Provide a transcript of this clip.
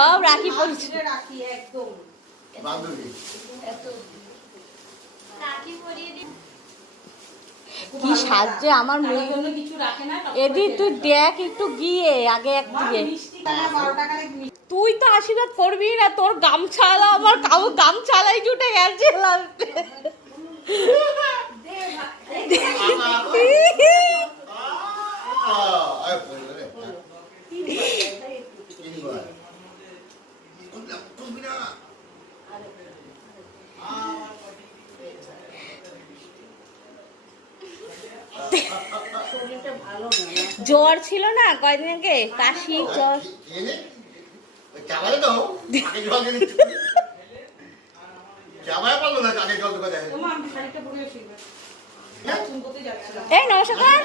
সব রাখি পড়ছে। রাখি একদম বান্ধবী রাখি পরিয়ে দিই। কি সাজছে আমার মেয়ে। জন্য কিছু রাখে না। এদি তুই দেখ একটু গিয়ে আগে একদিকে। মিষ্টি কানা 12 টাকা তুই তো আশীর্বাদ করবি না, তোর গামছালা আমার গামছালাই জুটে গেছে লাস্টে। জ্বর ছিল না কয়দিন আগে, কাশি জ্বর। এই নমস্কার।